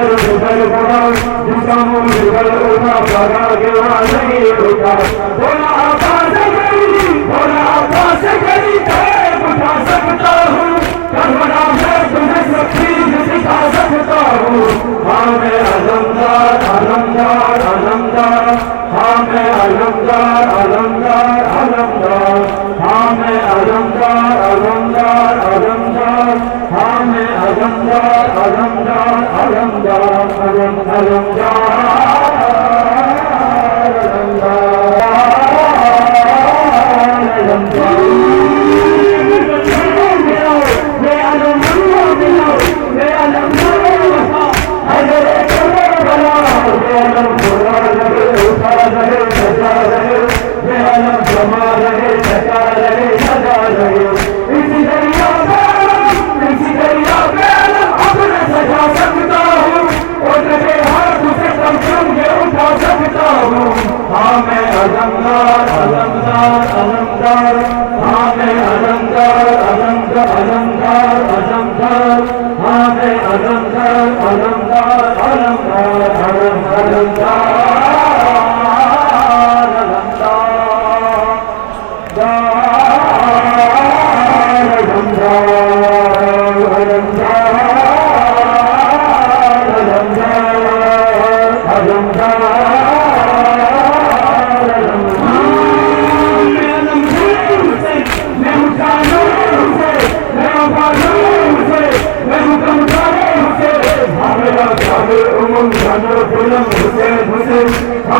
दुबर बड़ा जिसका मुंह दुबर उठा लगा के वहाँ नहीं उठा बोला आकाश करी उठा सकता हूँ करवना मैं तुम्हें सब चीज सिखा सकता हूँ हाँ मैं अलमदार अलमदार अलमदार हाँ मैं अलमदार अलमदार अलमदार हाँ मैं अलमदार अलमदार अलमदार हाँ मैं अलमदार अलमदार अलमदार अलमदार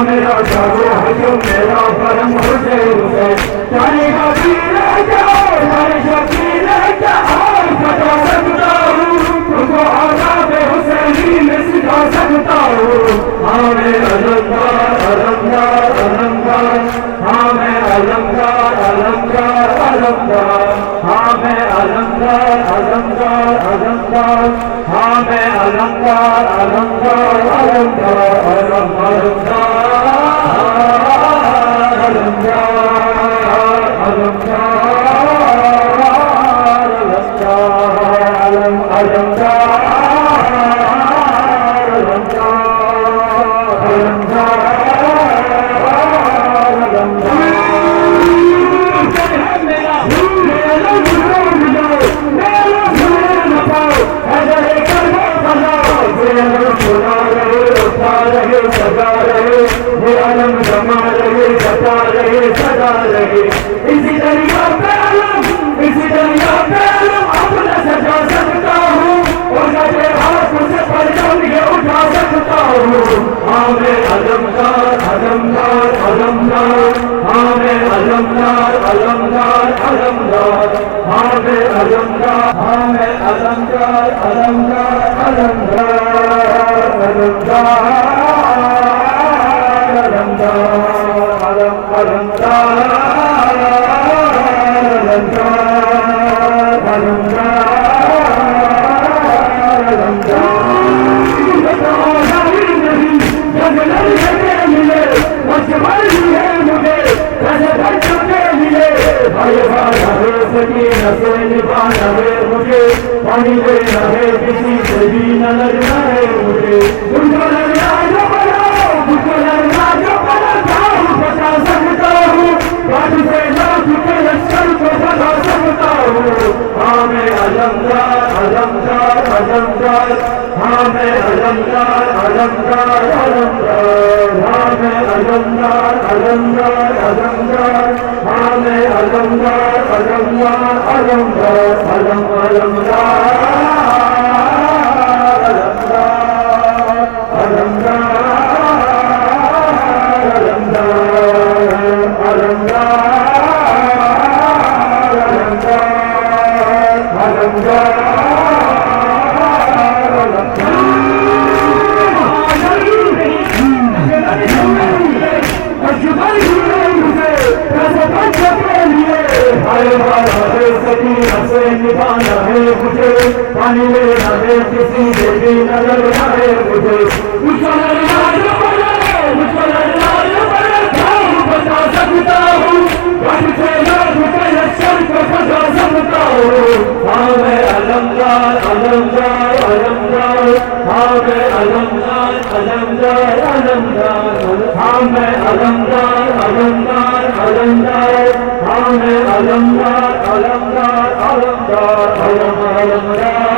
मेरा जागो हजो मेरा परम हुसैन जाने का पीर जाओ जाने का पीर जाओ बता सकता हूँ तुमको आजाद हुसैनी में सिखा सकता हूँ हाँ मैं अलमदार अलमदार अलमदार हाँ मैं अलमदार अलमदार अलमदार हाँ मैं अलमदार अलमदार अलमदार हाँ मैं अलमदार अलमदार अलमदार अलमदार पानी लेना है किसी से भी न लड़ना है मुझे उनको लड़ना जो बना उनको लड़ना जो बना बता सकता हूँ बात से लाख के लश्कर को बता सकता हूँ हाँ मैं अलमदार अलमदार अलमदार हाँ मैं अलमदार अलमदार अलमदार हाँ मैं अलमदार अलमदार अलमदार हाँ मैं अलमदार अलमदार अलमदार अलमदार पानी लेना है किसी से भी न लड़ना है मुझे मुझको लड़ना जो बने मुझको लड़ना जो बने बता सकता हूँ बात से लाख के लश्कर को बता सकता हूँ हाँ मैं अलमदार अलमदार अलमदार हाँ मैं अलमदार अलमदार अलमदार अलम अलमदार